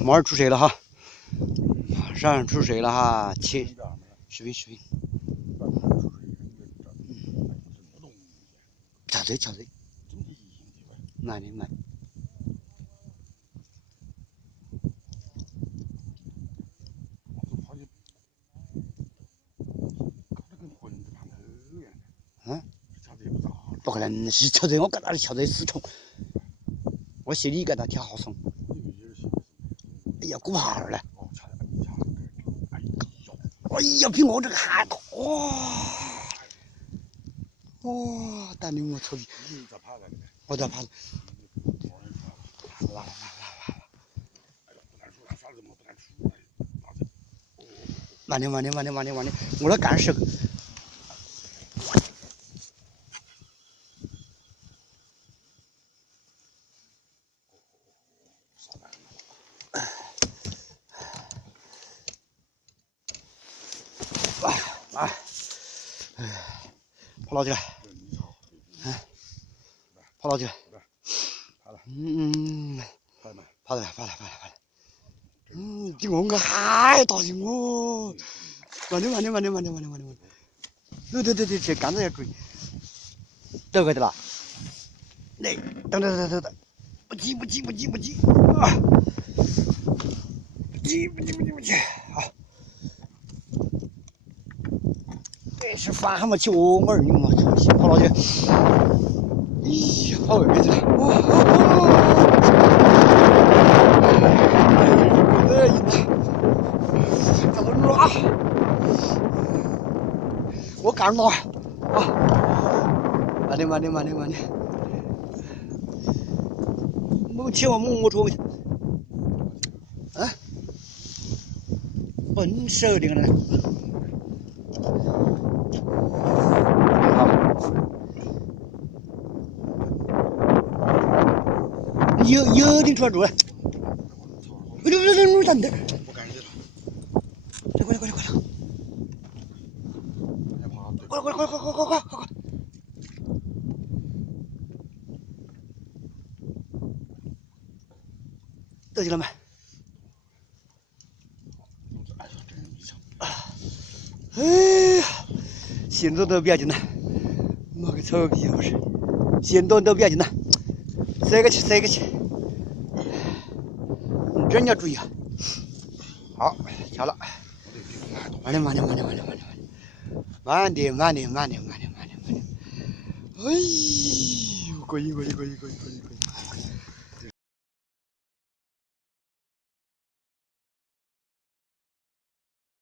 猫儿出水了哈，马上出水了哈，切，视频。插嘴，慢点。不可能是插嘴，我搁哪里插嘴死虫？我心里搁那跳好松。哎呀，鼓牌了！哎呀，比我这个还大！哇，胆牛我操的！我在爬。来！慢点，我这干实。跑老去了，跑老去了，跑来，比我还大劲哦！慢点，对，这杆子要追，得个的啦，来，等，不急啊！不急，好。这是饭还没起我儿，你妈操！跑老去，咦，跑外面去了！这都软，我杆拿啊！慢点，没起我出去，笨手的呢。有的抓住了，等，不敢去了，快！得起了没？哎呀，心多都不要紧了，妈个臭逼不是，心多都不要紧了，塞个去，这你要注意啊！好，掐了，慢点，哎呦，可以。